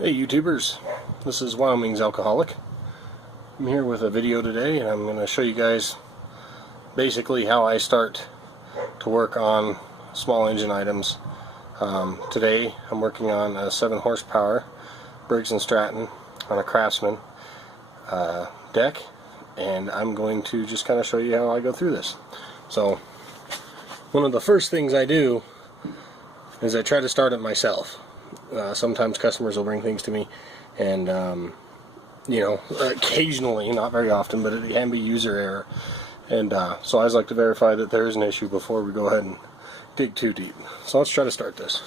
Hey YouTubers, this is Wyoming's Alcoholic. I'm here with a video today and I'm going to show you guys basically how I start to work on small engine items. Today I'm working on a 7 horsepower Briggs & Stratton on a Craftsman deck, and I'm going to just kind of show you how I go through this. So one of the first things I do is I try to start it myself. Sometimes customers will bring things to me, and you know, occasionally, not very often, but it can be user error, and so I always like to verify that there is an issue before we go ahead and dig too deep. So let's try to start this.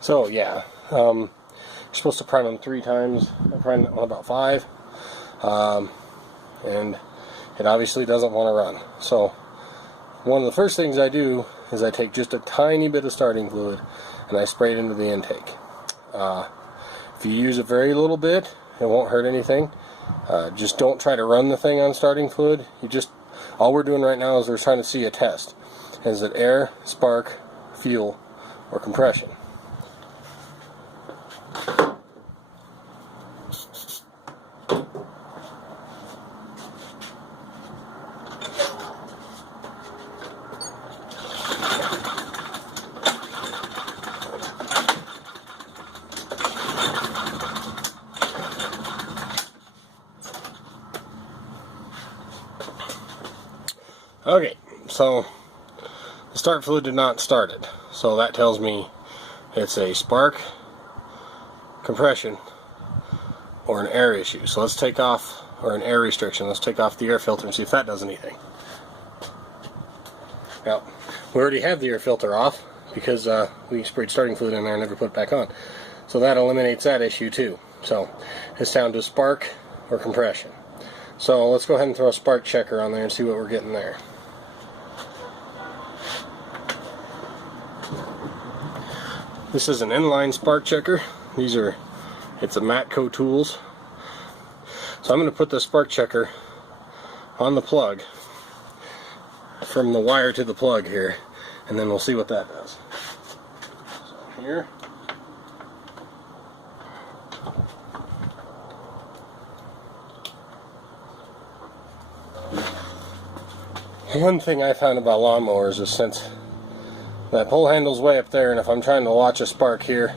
So yeah, you're supposed to prime them 3 times. I primed it about 5, and it obviously doesn't want to run. So one of the first things I do is I take just a tiny bit of starting fluid and I spray it into the intake. If you use a very little bit, it won't hurt anything. Just don't try to run the thing on starting fluid. All we're doing right now is we're trying to see a test. Is it air, spark, fuel, or compression? Okay, so the start fluid did not start it, so that tells me it's a spark, compression, or an air issue. So let's take off, or an air restriction, let's take off the air filter and see if that does anything. Now, we already have the air filter off because we sprayed starting fluid in there and never put it back on. So that eliminates that issue too. So it's down to spark or compression. So let's go ahead and throw a spark checker on there and see what we're getting there. This is an inline spark checker. It's a Matco tools. So I'm going to put the spark checker on the plug from the wire to the plug here, and then we'll see what that does. So here. One thing I found about lawnmowers is since that pull handle's way up there, and if I'm trying to watch a spark here,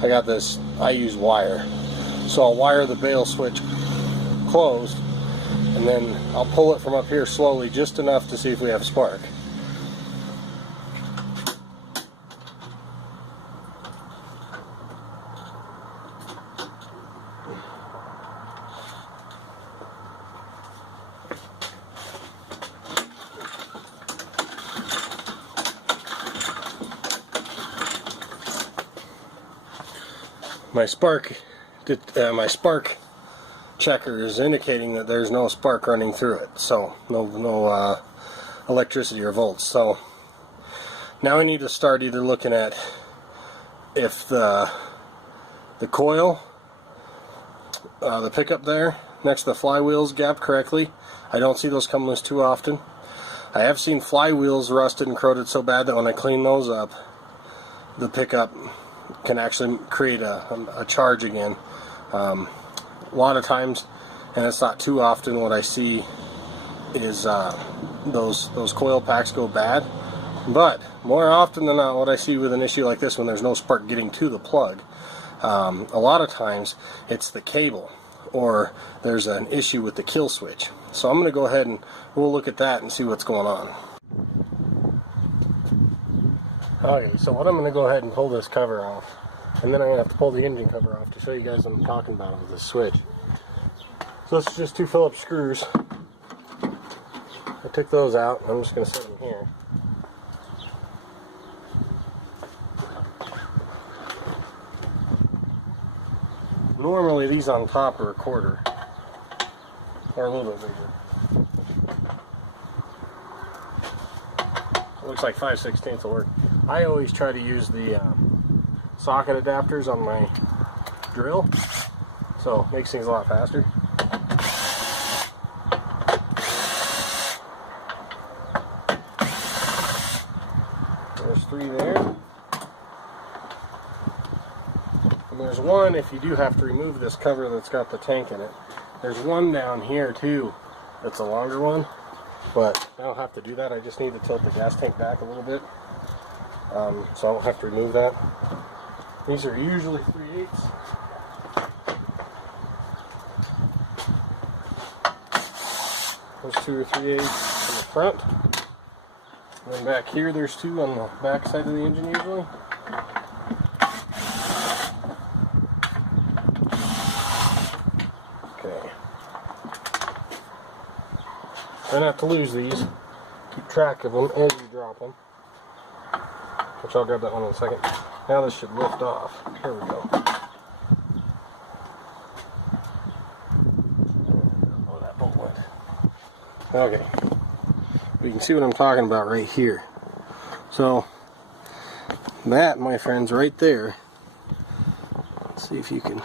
I use wire. So I'll wire the bail switch closed, and then I'll pull it from up here slowly, just enough to see if we have a spark. My spark checker is indicating that there's no spark running through it, so no electricity or volts. So now I need to start either looking at if the coil, the pickup there next to the flywheels gapped correctly. I don't see those come loose too often. I have seen flywheels rusted and corroded so bad that when I clean those up, the pickup can actually create a charge again. A lot of times, and it's not too often, what I see is those coil packs go bad. But more often than not, what I see with an issue like this, when there's no spark getting to the plug, a lot of times it's the cable, or there's an issue with the kill switch. So I'm going to go ahead and we'll look at that and see what's going on. Okay, so what I'm going to go ahead and pull this cover off, and then I'm going to have to pull the engine cover off to show you guys what I'm talking about with this switch. So it's just 2 Phillips screws. I took those out, and I'm just going to set them here. Normally these on top are a quarter, or a little bit bigger. looks like 5/16 will work. I always try to use the socket adapters on my drill, so it makes things a lot faster. There's 3 there. And there's one, if you do have to remove this cover that's got the tank in it, there's one down here too that's a longer one, but I don't have to do that. I just need to tilt the gas tank back a little bit, so I don't have to remove that. These are usually 3/8. Those 2 are 3/8 on the front. And then back here there's 2 on the back side of the engine usually. Okay. Try not to lose these. Keep track of them as you drop them. Which I'll grab that one in a second. Now this should lift off. Here we go. Oh, that bolt went. Okay. You can see what I'm talking about right here. So, that, my friends, right there. Let's see if you can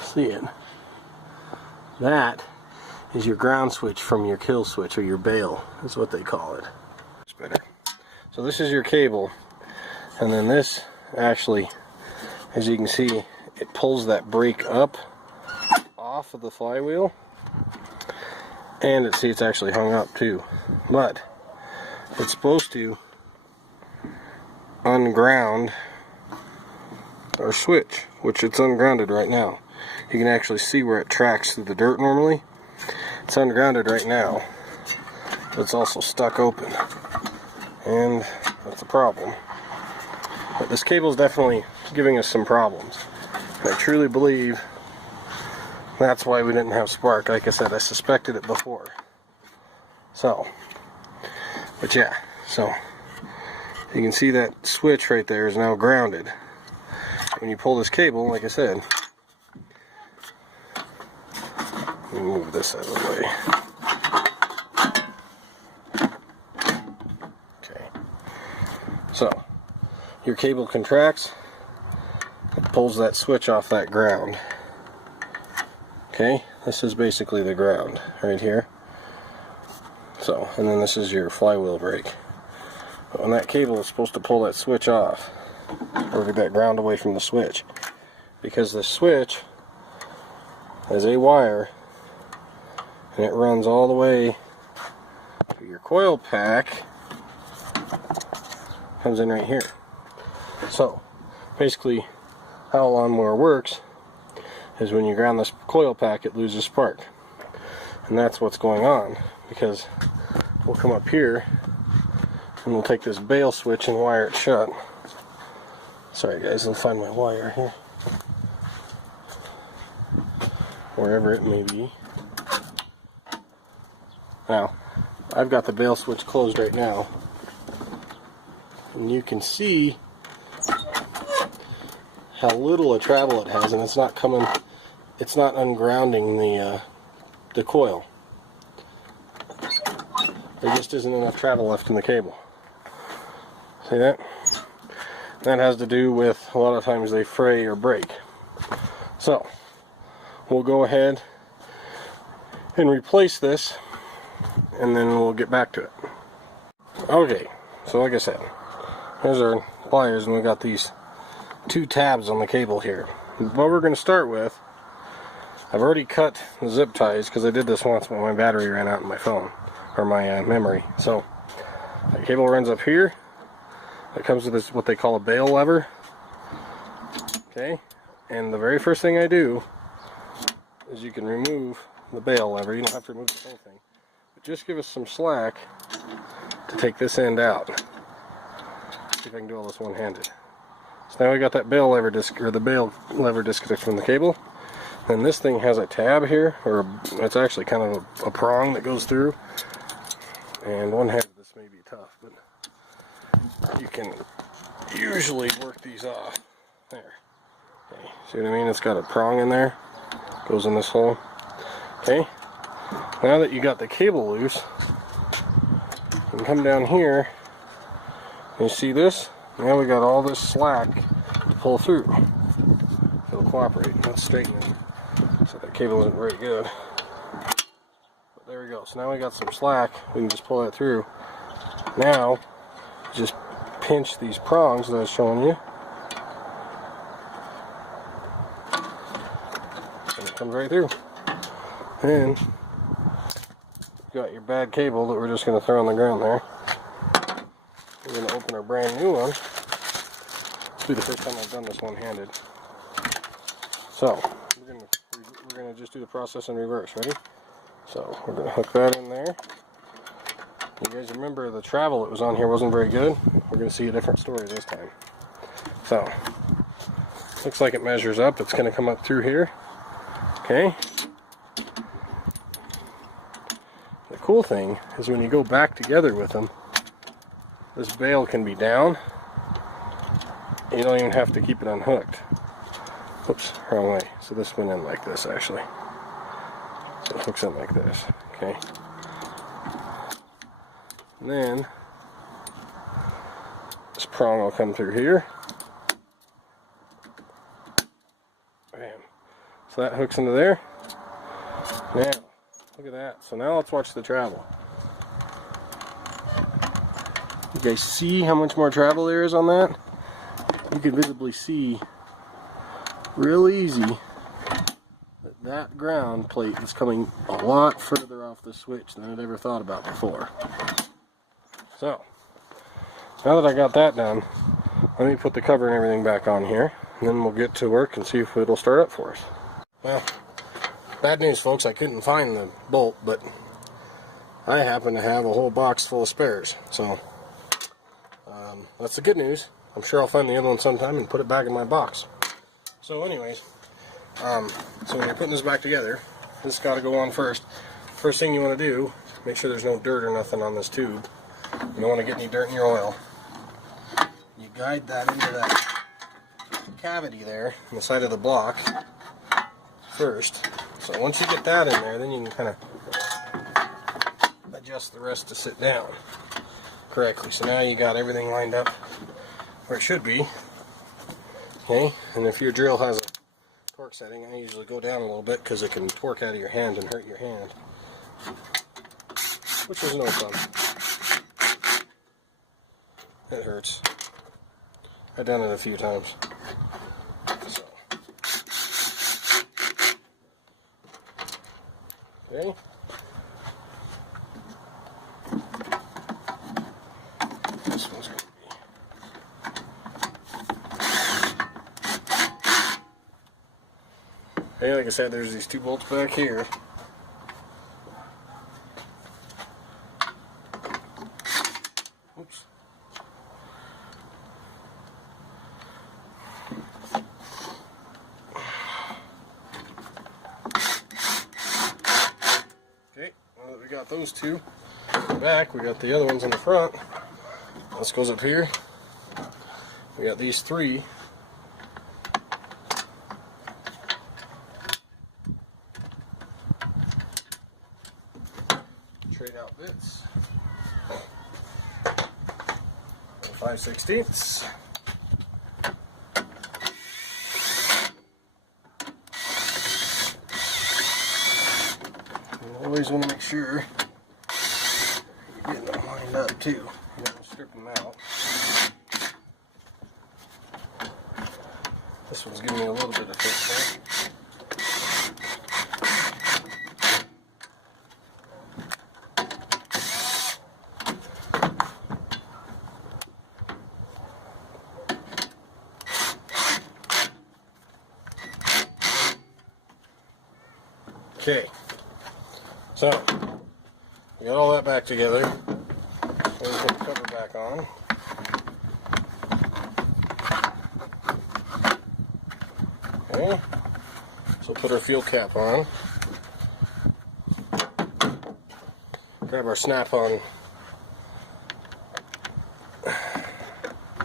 see it. That is your ground switch from your kill switch, or your bail, is what they call it. It's better. So this is your cable, and then this actually, as you can see, it pulls that brake up off of the flywheel, and it's actually hung up too, but it's supposed to unground our switch, which it's ungrounded right now. You can actually see where it tracks through the dirt normally. It's ungrounded right now, but it's also stuck open, and that's a problem. But this cable is definitely giving us some problems. I truly believe that's why we didn't have spark. Like I said, I suspected it before. So, but yeah, so you can see that switch right there is now grounded. When you pull this cable, like I said, let me move this out of the way. Okay. So, your cable contracts, it pulls that switch off that ground. Okay, this is basically the ground right here. So, and then this is your flywheel brake. But when that cable is supposed to pull that switch off, or get that ground away from the switch, because the switch is a wire, and it runs all the way to your coil pack, comes in right here. So, basically, how a lawnmower works is when you ground this coil pack, it loses spark. And that's what's going on, because we'll come up here and we'll take this bail switch and wire it shut. Sorry guys, I'll find my wire here. Wherever it may be. Now, I've got the bail switch closed right now, and you can see how little of travel it has, and it's not ungrounding the coil. There just isn't enough travel left in the cable. See that? That has to do with, a lot of times they fray or break. So, we'll go ahead and replace this, and then we'll get back to it. Okay, so like I said, here's our pliers, and we got these 2 tabs on the cable here. What we're going to start with, I've already cut the zip ties because I did this once when my battery ran out in my phone, or my memory. So the cable runs up here. It comes with this, what they call a bail lever. Okay, and the very first thing I do is you can remove the bail lever. You don't have to remove the whole thing, but just give us some slack to take this end out. See if I can do all this one-handed. So now we got that bail lever disconnected from the cable. And this thing has a tab here, or it's actually kind of a prong that goes through. And one-handed this may be tough, but you can usually work these off. There. Okay. See what I mean? It's got a prong in there. Goes in this hole. Okay. Now that you got the cable loose, you And come down here, and you see this? Now we got all this slack to pull through. It'll cooperate. Let's straighten it. So that cable isn't very good. But there we go. So now we got some slack. We can just pull that through. Now, just pinch these prongs that I was showing you. And it comes right through. And you got your bad cable that we're just going to throw on the ground there. We're going to open our brand new one. This will be the first time I've done this one-handed. So, we're going to just do the process in reverse. Ready? So, we're going to hook that in there. You guys remember the travel that was on here wasn't very good? We're going to see a different story this time. So, looks like it measures up. It's going to come up through here. Okay. The cool thing is when you go back together with them, this bail can be down. You don't even have to keep it unhooked. Oops, wrong way. So this went in like this actually. So it hooks in like this. Okay. And then this prong will come through here. Bam. So that hooks into there. Now, look at that. So now let's watch the travel. You guys see how much more travel there is on that? You can visibly see real easy that that ground plate is coming a lot further off the switch than I'd ever thought about before. So, now that I got that done, let me put the cover and everything back on here, and then we'll get to work and see if it'll start up for us. Well, bad news folks, I couldn't find the bolt, but I happen to have a whole box full of spares. So, that's the good news. I'm sure I'll find the other one sometime and put it back in my box. So anyways, so when you're putting this back together, this has got to go on first. First thing you want to do, make sure there's no dirt or nothing on this tube. You don't want to get any dirt in your oil. You guide that into that cavity there on the side of the block first. So once you get that in there, then you can kind of adjust the rest to sit down correctly. So now you got everything lined up where it should be. Okay, and if your drill has a torque setting, I usually go down a little bit because it can torque out of your hand and hurt your hand, which is no fun. It hurts. I've done it a few times. So. Okay. This one's going to be. Okay, like I said, there's these two bolts back here. Oops. Okay, now that we got those two in the back, we got the other ones in the front. This goes up here. We got these three. Trade out bits. 5/16. You always want to make sure you're getting them lined up too. You don't want to strip them out. This one's giving me a little bit of friction. Okay, so we got all that back together. Let me put the cover back on. Okay, so put our fuel cap on. Grab our snap-on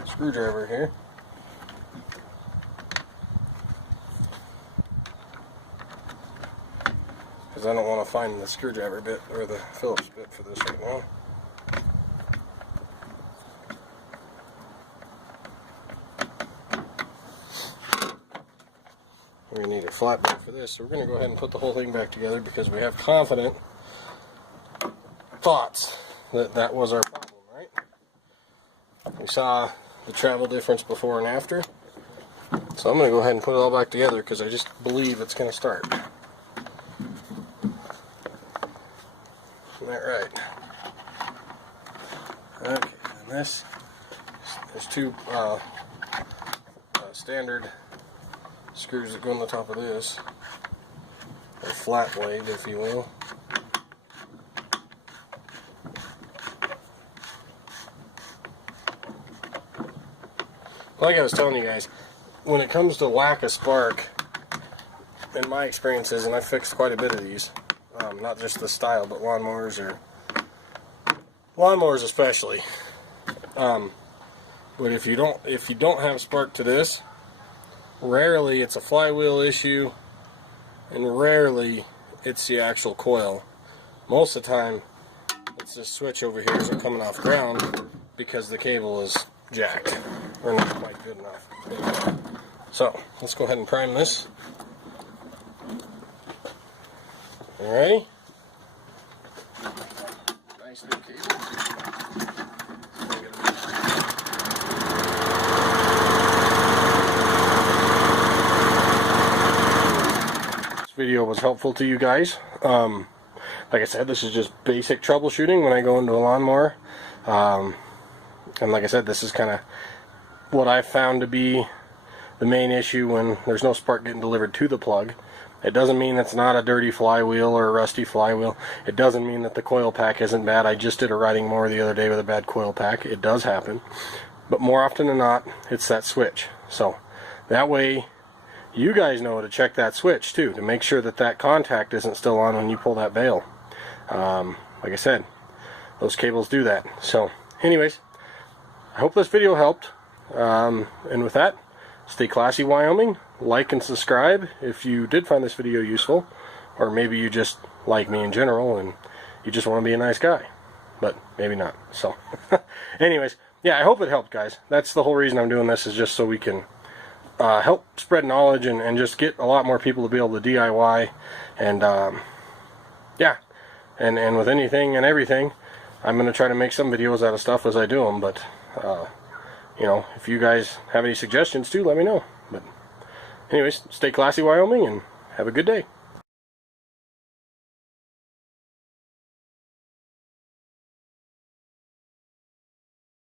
screwdriver here. Because I don't want to find the screwdriver bit or the Phillips bit for this right now. flatbed for this. So we're going to go ahead and put the whole thing back together because we have confident thoughts that that was our problem, right? We saw the travel difference before and after. So I'm going to go ahead and put it all back together because I just believe it's going to start. Isn't that right? Okay, and there's two standard screws that go on the top of this. A flat blade, if you will. Like I was telling you guys, when it comes to lack of spark, in my experiences, and I've fixed quite a bit of these, not just the style, but lawnmowers especially. But if you don't have spark to this, rarely it's a flywheel issue, and rarely it's the actual coil. Most of the time, it's this switch over here isn't coming off ground because the cable is jacked or not quite good enough. So let's go ahead and prime this. Alrighty. Nice new cable. This video was helpful to you guys. Like I said, this is just basic troubleshooting when I go into a lawnmower. And like I said, this is kind of what I found to be the main issue when there's no spark getting delivered to the plug. It doesn't mean it's not a dirty flywheel or a rusty flywheel. It doesn't mean that the coil pack isn't bad. I just did a riding mower the other day with a bad coil pack. It does happen. But more often than not, it's that switch. So that way you guys know to check that switch too, to make sure that that contact isn't still on when you pull that bail. Like I said, those cables do that. So anyways, I hope this video helped. And with that, stay classy, Wyoming. Like and subscribe if you did find this video useful, or maybe you just like me in general and you just want to be a nice guy, but maybe not. So anyways, yeah, I hope it helped, guys. That's the whole reason I'm doing this, is just so we can help spread knowledge and just get a lot more people to be able to DIY. And yeah, and with anything and everything, I'm going to try to make some videos out of stuff as I do them. But you know, if you guys have any suggestions too, let me know. But anyways, stay classy, Wyoming, and have a good day.